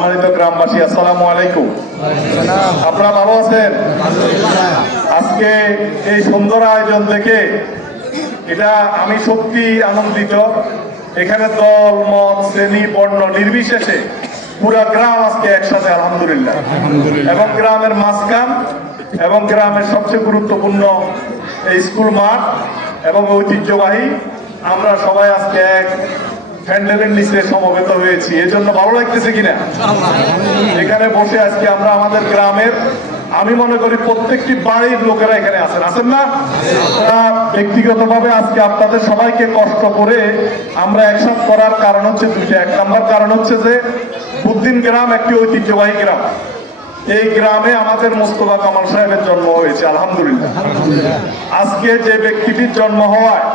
সম্মানিত গ্রামবাসী, আসসালামু আলাইকুম। আপনারা ভালো আছেন? আজকে এই সুন্দর আয়োজন দেখে এটা আমি সত্যি আনন্দিত। এখানে দল মত শ্রেণী বর্ণ নির্বিশেষে পুরা গ্রাম আজকে একসাথে আলহামদুলিল্লাহ, এবং গ্রামের মাঝখান এবং গ্রামের সবচেয়ে গুরুত্বপূর্ণ এই স্কুল মাঠ এবং ঐতিহ্যবাহী আমরা সবাই আজকে এক প্যান্ডেলের নিচে সমবেত হয়েছি। এই জন্য ভালো লাগতেছে কিনা এখানে বসে আজকে আমরা আমাদের গ্রামের, আমি মনে করি প্রত্যেকটি বাড়ির লোকেরা এখানে আছেন না? ব্যক্তিগতভাবে আজকে আপনাদের সবাইকে কষ্ট করে আমরা একসাথে করার কারণ হচ্ছে দুইটা। এক নম্বর কারণ হচ্ছে যে বুদ্দিন গ্রাম একটি ঐতিহ্যবাহী গ্রাম। এই গ্রামে আমাদের মোস্তফা কামাল সাহেবের জন্ম হয়েছে আলহামদুলিল্লাহ। আজকে যে ব্যক্তিটির জন্ম হওয়ায়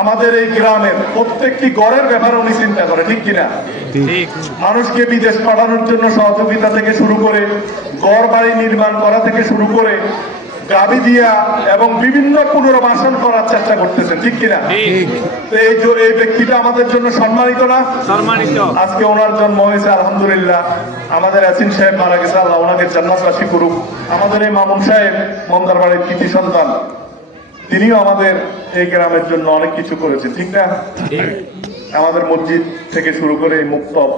আমাদের এই গ্রামের প্রত্যেকটি ঘরের ব্যাপারে উনি চিন্তা করে, ঠিক কিনা? মানুষকে বিদেশ পাঠানোর জন্য সহযোগিতা থেকে শুরু করে ঘর বাড়ি নির্মাণ করা থেকে শুরু করে গাবি দিয়া এবং বিভিন্ন পুনর্বাসন করার চেষ্টা করতেছে, ঠিক কিনা? তো এই ব্যক্তিটা আমাদের জন্য সম্মানিত না? সম্মানিত। আজকে ওনার জন্ম হয়েছে আলহামদুলিল্লাহ। আমাদের ইয়াসিন সাহেব মারা গেছে, আল্লাহ ওনাকে জান্নাতবাসী করুক। আমাদের এই মামুন সাহেব মমতার বাড়ির কৃতি সন্তান, তিনিও আমাদের এই গ্রামের জন্য অনেক কিছু করেছেন, ঠিক না? আমাদের মসজিদ থেকে শুরু করে মুক্তব,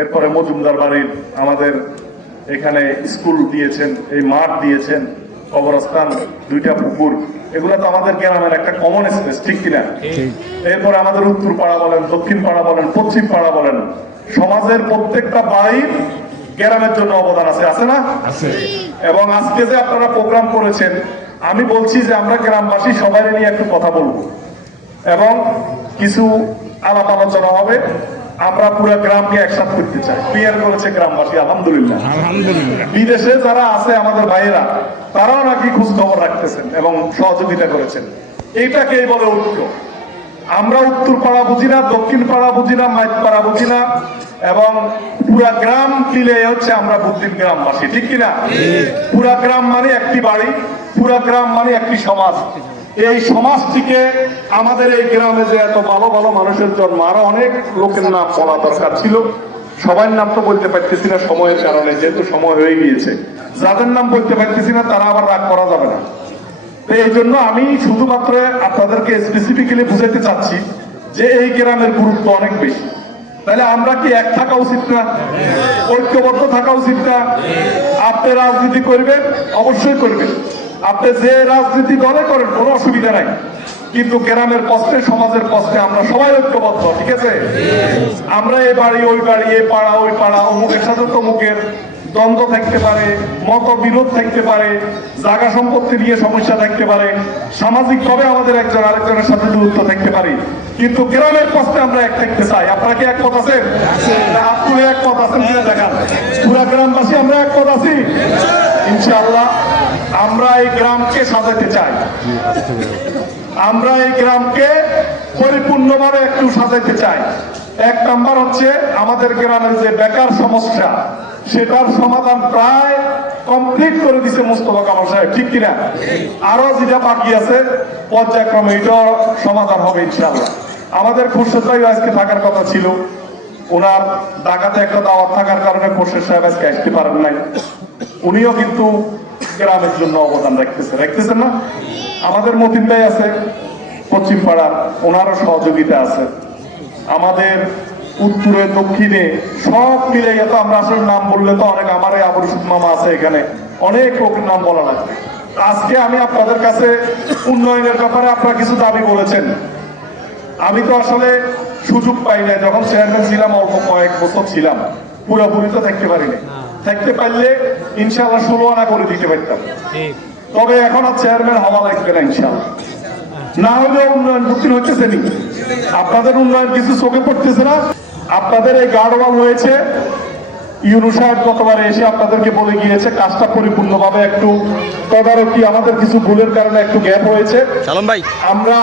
এরপরে মজুমদার বাড়ির আমাদের এখানে স্কুল দিয়েছেন, এই মাঠ দিয়েছেন, কবরস্থান, দুইটা পুকুর, এগুলো তো আমাদের গ্রামের একটা কমন স্পেস, ঠিক কিনা? এরপরে আমাদের উত্তর পাড়া বলেন, দক্ষিণ পাড়া বলেন, পশ্চিম পাড়া বলেন, সমাজের প্রত্যেকটা বাড়ির গ্রামের জন্য অবদান আছে না? এবং আজকে যে আপনারা প্রোগ্রাম করেছেন, আমি বলছি যে আমরা গ্রামবাসী সবাই নিয়ে একটু কথা বলবো এবং কিছু আলাপ আলোচনা হবে। আমরা পুরো গ্রামকে একসাথে করতে চাই, ক্লিয়ার করেছে গ্রামবাসী আলহামদুলিল্লাহ। বিদেশে যারা আছে আমাদের ভাইয়েরা, তারাও নাকি খোঁজ খবর রাখতেছেন এবং সহযোগিতা করেছেন। এইটাকেই বলে ঐক্য। আমরা উত্তর পাড়া বুঝি না, দক্ষিণ পাড়া বুঝি না, মাইত পাড়া বুঝি না, এবং পুরা গ্রাম মিলে হচ্ছে আমরা বুদ্ধির গ্রামবাসী, ঠিক কিনা? পুরা গ্রাম মানে একটি বাড়ি, পুরা গ্রাম মানে একটি সমাজ। এই সমাজটিকে আমাদের এই গ্রামে যে এত ভালো ভালো মানুষের জন্ম, আরো অনেক লোকের নাম বলা দরকার ছিল, সবার নাম তো বলতে পারতেছি না সময়ের কারণে, যেহেতু সময় হয়ে গিয়েছে। যাদের নাম বলতে পারতেছি না তারা আবার রাগ করা যাবে না। তো এই জন্য আমি শুধুমাত্র আপনাদেরকে স্পেসিফিক্যালি বুঝাইতে চাচ্ছি যে এই গ্রামের গুরুত্ব অনেক বেশি। তাহলে আমরা কি এক থাকা উচিত না? ঐক্যবদ্ধ থাকা উচিত না? আপনি রাজনীতি করবেন, অবশ্যই করবেন, আপনি যে রাজনীতি দলে করেন কোনো অসুবিধা নাই, কিন্তু গ্রামের কষ্টে, সমাজের কষ্টে আমরা সবাই ঐক্যবদ্ধ, ঠিক আছে? আমরা এই বাড়ি ওই বাড়ি, এই পাড়া ওই পাড়া, অমুকের সাথে তমুকের দ্বন্দ্ব থাকতে পারে, মত বিরোধ থাকতে পারে, জায়গা সম্পত্তি নিয়ে সমস্যা থাকতে পারে, সামাজিক ভাবে আমাদের একজন আরেকজনের সাথে দূরত্ব থাকতে পারে, কিন্তু গ্রামের কষ্টে আমরা এক থাকতে চাই। আপনারা কি একমত আছেন? আপনি একমত আছেন কিনা দেখান। পুরা গ্রামবাসী আমরা একমত আছি ইনশাআল্লাহ। আমরা এই গ্রামকে সাজাতে চাই, আমরা এই গ্রামকে পরিপূর্ণভাবে একটু সাজাতে চাই। এক নাম্বার হচ্ছে আমাদের গ্রামের যে বেকার সমস্যা, সেটার সমাধান প্রায় কমপ্লিট করে দিছে মোস্তফা কামাল সাহেব, ঠিক কিনা? আরো যেটা বাকি আছে পর্যায়ক্রমে এটাও সমাধান হবে ইনশাআল্লাহ। আমাদের খুরশেদ ভাই আজকে থাকার কথা ছিল, ওনার ঢাকাতে একটা দাওয়াত থাকার কারণে খুরশেদ সাহেব আজকে আসতে পারেন নাই। উনিও কিন্তু গ্রামের জন্য অবদান রাখতেছেন না? আমাদের মতিন ভাই আছে পশ্চিম পাড়া, ওনারও সহযোগিতা আছে। আমাদের উত্তরে দক্ষিণে সব মিলে গেছে। আমরা আসলে নাম বললে তো অনেক, আমার এই আবু রশিদ মামা আছে এখানে, অনেক লোকের নাম বলা লাগবে। আজকে আমি আপনাদের কাছে উন্নয়নের ব্যাপারে আপনারা কিছু দাবি বলেছেন, আমি তো আসলে সুযোগ পাই না। যখন চেয়ারম্যান ছিলাম অল্প কয়েক বছর ছিলাম, পুরোপুরি তো থাকতে পারিনি। থাকতে পারলে ইনশাআল্লাহ 16 আনা করে দিতে পারতাম, তবে এখন আর চেয়ারম্যান হওয়া লাগবে না ইনশাআল্লাহ। না হলে উন্নয়ন বুদ্ধির হচ্ছে নি, আপনাদের উন্নয়ন কিছু চোখে পড়তেছে না? আপনাদের এই গার্ডওয়াল হয়েছে, ইউনূস সাহেব গতবারে এসে আপনাদেরকে বলে গিয়েছে কাজটা পরিপূর্ণভাবে একটু তদারকি, আমাদের কিছু ভুলের কারণে একটু গ্যাপ হয়েছে। আমরা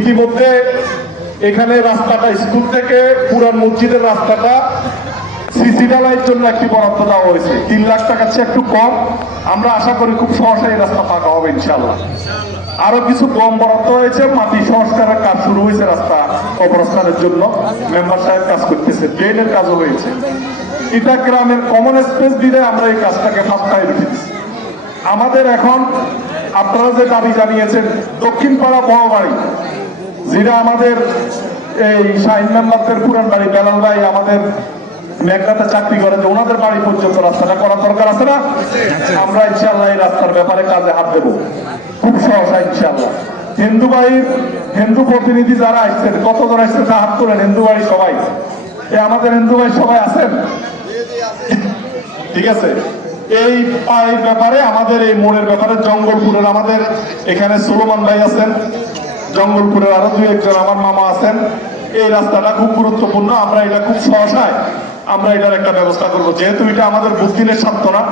ইতিমধ্যে এখানে রাস্তাটা, স্কুল থেকে পুরান মসজিদের রাস্তাটা সিসি ঢালাইয়ের জন্য একটি বরাদ্দ দেওয়া হয়েছে, 3 লাখ টাকার চেয়ে একটু কম। আমরা আশা করি খুব সহসাই রাস্তা পাকা হবে ইনশাআল্লাহ। আরো কিছু কম বরাদ্দ হয়েছে, মাটি সংস্কারের কাজ শুরু হয়েছে রাস্তা কবরস্থানের জন্য, মেম্বার সাহেব কাজ করতেছে, ড্রেনের কাজও হয়েছে। এটা গ্রামের কমন স্পেস দিলে আমরা এই কাজটাকে ফাস্টাই রেখেছি। আমাদের এখন আপনারা যে দাবি জানিয়েছেন দক্ষিণ পাড়া বড় বাড়ি, যেটা আমাদের এই শাহিন মেম্বারদের পুরান বাড়ি, বেলাল ভাই আমাদের মেঘনাতে চাকরি করে, যে ওনাদের বাড়ি পর্যন্ত রাস্তাটা করা দরকার আছে না? আমরা ইনশাআল্লাহ এই রাস্তার ব্যাপারে কাজে হাত দেবো খুব সহসা ইনশাআল্লাহ। হিন্দু বাড়ির হিন্দু প্রতিনিধি যারা আসছেন, কতজন আসছেন হাত তোলেন? হিন্দু বাড়ি সবাই, আমাদের হিন্দু ভাই সবাই আছেন? ঠিক আছে। এই ব্যাপারে আমাদের এই মোড়ের ব্যাপারে জঙ্গলপুরের আমাদের এখানে সুলেমান ভাই আছেন, জঙ্গলপুরের আরো দুই একজন আমার মামা আছেন। এই রাস্তাটা খুব গুরুত্বপূর্ণ, আমরা এটা খুব সহসায় আমরা এটার একটা ব্যবস্থা করব, যেহেতু এটা আমাদের বুদ্ধিনের স্বার্থ না,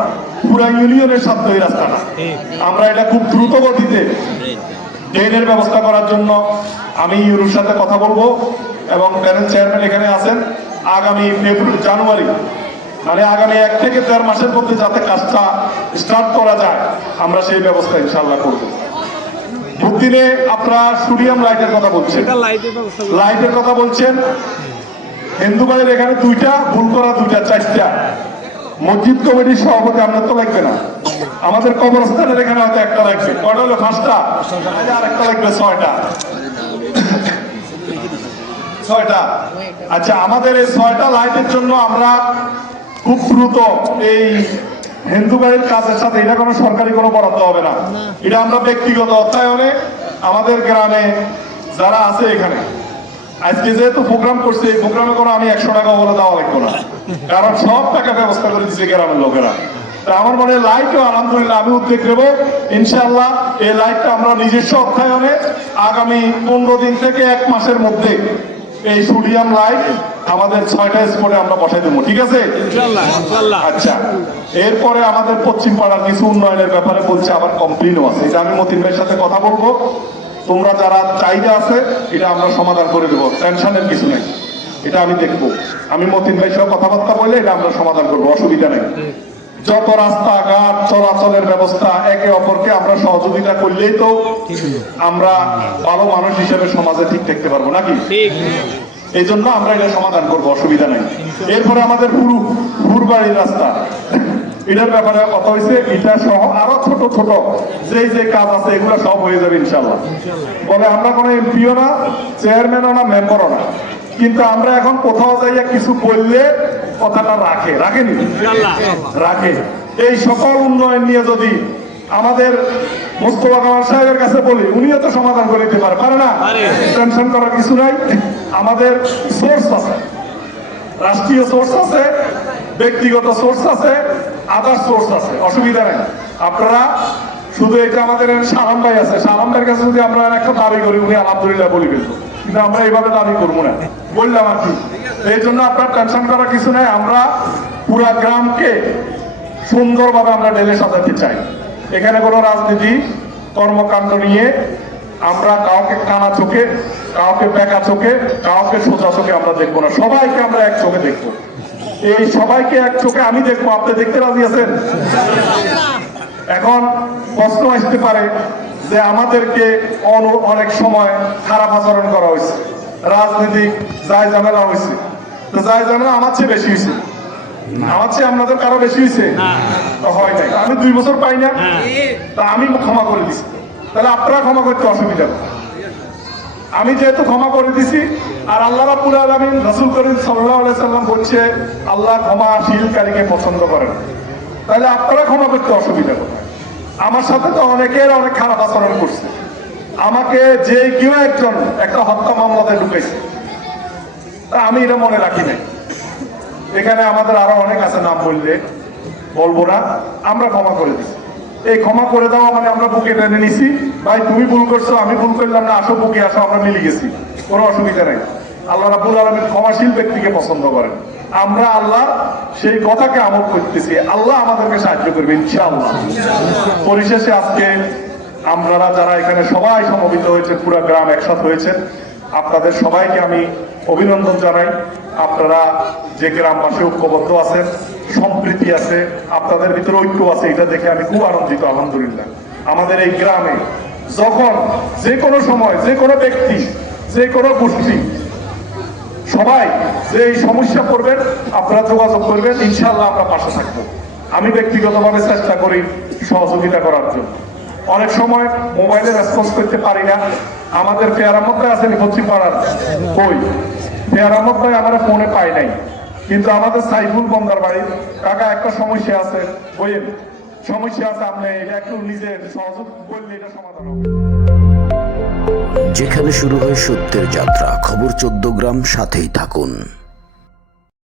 পুরা ইউনিয়নের স্বার্থ এই রাস্তাটা। আমরা এটা খুব দ্রুত গতিতে ড্রেনের ব্যবস্থা করার জন্য আমি ইউরোর সাথে কথা বলবো, এবং প্যানেল চেয়ারম্যান এখানে আছেন। আগামী জানুয়ারি মানে আগামী 1 থেকে 1.5 মাসের মধ্যে যাতে কাজটা স্টার্ট করা যায়, আমরা সেই ব্যবস্থা ইনশাআল্লাহ করব। বুদ্ধিনে আপনারা সোডিয়াম লাইটের কথা বলছেন, লাইটের কথা বলছেন। হিন্দু বাড়ির এখানে 2টা, ভুল করা 2টা, 4টা। মসজিদ কমিটির সভাপতি আপনার তো লাগবে না, আমাদের কবরস্থানের এখানে হয়তো 1টা লাগবে। কয়টা হলো? 5টা, আর একটা লাগবে 6টা। 6টা। আচ্ছা, আমাদের এই 6টা লাইটের জন্য আমরা খুব দ্রুত এই হিন্দু বাড়ির কাজের সাথে, এটা কোনো সরকারি কোনো বরাদ্দ হবে না, এটা আমরা ব্যক্তিগত অর্থায়নে আমাদের গ্রামে যারা আছে এখানে আজকে যেহেতু প্রোগ্রাম করছে, এই প্রোগ্রামে কোনো আমি 100 টাকা বলে দেওয়া লাগবে না, কারণ সব টাকা ব্যবস্থা করে দিচ্ছে গ্রামের লোকেরা। তা আমার মনে হয় লাইটও আলহামদুলিল্লাহ আমি উদ্যোগ নেব ইনশাআল্লাহ। এই লাইটটা আমরা নিজস্ব অর্থায়নে আগামী 15 দিন থেকে 1 মাসের মধ্যে এই সোডিয়াম লাইট আমাদের 6টা স্পটে আমরা বসাই দেবো, ঠিক আছে? আচ্ছা, এরপরে আমাদের পশ্চিম পাড়ার কিছু উন্নয়নের ব্যাপারে বলছে, আবার কমপ্লেনও আছে, এটা আমি মতিন ভাইয়ের সাথে কথা বলবো। তোমরা যারা চাহিদা আছে এটা আমরা সমাধান করে দেবো, টেনশনের কিছু নেই, এটা আমি দেখবো। আমি মতিন ভাইয়ের সাথে কথাবার্তা বলে এটা আমরা সমাধান করবো, অসুবিধা নেই। যত রাস্তাঘাট চলাচলের ব্যবস্থা একে অপরকে আমরা সহযোগিতা করলেই তো আমরা ভালো মানুষ হিসেবে সমাজে ঠিক থাকতে পারবো, নাকি? এই জন্য আমরা এটা সমাধান করবো, অসুবিধা নেই। এরপরে আমাদের পুরু বাড়ির রাস্তা, এটার ব্যাপারে কথা হয়েছে, এটা সহ আরো ছোট ছোট যে কাজ আছে এগুলো সব হয়ে যাবে ইনশাল্লাহ। বলে আমরা কোনো এমপিও না, চেয়ারম্যানও না, মেম্বারও না, কিন্তু আমরা এখন কোথাও যাইয়া কিছু বললে কথাটা রাখেনি, রাখে। এই সকল উন্নয়ন নিয়ে যদি আমাদের মোস্তফা কামাল সাহেবের কাছে বলি, উনিও তো সমাধান করে দিতে পারে না, টেনশন করার কিছু নাই। আমাদের সোর্স আছে, রাষ্ট্রীয় সোর্স আছে, ব্যক্তিগত সোর্স আছে, আদার সোর্স আছে, অসুবিধা নেই। আপনারা শুধু এটা আমাদের সালাম ভাই আছে, সালাম ভাইয়ের কাছে যদি আমরা একটা দাবি করি, উনি আলহামদুলিল্লাহ বলি, কিন্তু আমরা এইভাবে দাবি করবো না, বললাম আর কি। এই জন্য আপনার টেনশন করার কিছু নেই। আমরা পুরা গ্রামকে সুন্দরভাবে আমরা ঢেলে সাজাতে চাই। এখানে কোনো রাজনীতি কর্মকাণ্ড নিয়ে আমরা কাউকে কানা চোখে, কাউকে বেঁকা চোখে, কাউকে সোজা চোখে আমরা দেখবো না, সবাইকে আমরা এক চোখে দেখবো। এই সবাইকে এক চোখে আমি দেখবো, আপনি দেখতে রাজি আছেন? এখন প্রশ্ন আসতে পারে যে আমাদেরকে অনেক সময় খারাপ আচরণ করা হয়েছে, রাজনৈতিক যায় ঝামেলা হয়েছে, তো যায় ঝামেলা আমার চেয়ে বেশি হয়েছে, আমার চেয়ে আপনাদের কারো বেশি হয়েছে? হয় নাই। আমি 2 বছর পাই না, তা আমি ক্ষমা করে দিছি, তাহলে আপনারা ক্ষমা করতে অসুবিধা নেই। আমি যেহেতু ক্ষমা করে দিছি, আর আল্লাহ রাব্বুল আলামিন রাসূল করিম সাল্লাল্লাহু আলাইহি সাল্লাম বলছে আল্লাহ ক্ষমাশীলকারীকে পছন্দ করেন, তাহলে আপনারা ক্ষমা করতে অসুবিধা নেই। আমার সাথে তো অনেকের অনেক খারাপ আচরণ করছে, আমাকে যে কেউ একজন একটা হত্যা মামলাতে ঢুকেছে, তা আমি এটা মনে রাখি নাই। এখানে আমাদের আরো অনেক আছে, নাম বলবো না, আমরা ক্ষমা করে দিচ্ছি। এই ক্ষমা করে দেওয়া মানে আমরা বুকে টেনে নিছি, ভাই তুমি ভুল করছো, আমি ভুল করলাম না, আসো বুকে আসো, আমরা মিলে গেছি, কোনো অসুবিধা নাই। আল্লাহ রাব্বুল আলামিন ক্ষমাশীল ব্যক্তিকে পছন্দ করেন। আমরা আল্লাহ সেই কথাকে আমল করতেছি, আল্লাহ আমাদেরকে সাহায্য করবে ইনশাআল্লাহ। পরিশেষে আজকে আপনারা যারা এখানে সবাই সমবেত হয়েছে, পুরো গ্রাম একসাথে হয়েছে, আপনাদের সবাইকে আমি অভিনন্দন জানাই। আপনারা যে গ্রামবাসী ঐক্যবদ্ধ আছেন, সম্প্রীতি আছে, আপনাদের ভিতরে ঐক্য আছে, এটা দেখে আমি খুব আনন্দিত আলহামদুলিল্লাহ। আমাদের এই গ্রামে যখন যে কোনো সময় যে কোনো ব্যক্তি, যে কোনো গোষ্ঠী সবাই যে এই সমস্যা করবেন আপনারা যোগাযোগ করবেন, ইনশাআল্লাহ আমরা পাশে থাকবো। আমি ব্যক্তিগতভাবে চেষ্টা করি সহযোগিতা করার জন্য। অনেক সময় মোবাইলে রেসপন্স করতে পারি না। আমাদের পেয়ারা মধ্যে আছেন হচ্ছি পাড়ার কই পেয়ারা মধ্যে আমরা ফোনে পাই নাই, কিন্তু আমাদের সাইফুল বন্দার বাড়ি কাকা একটা সমস্যা আছে, বইয়েন সমস্যা আছে, আপনি একটু নিজে সহযোগ করলে এটা সমাধান হবে। যেখানে শুরু হয় সত্যের যাত্রা, খবর 14 গ্রাম, সাথেই থাকুন।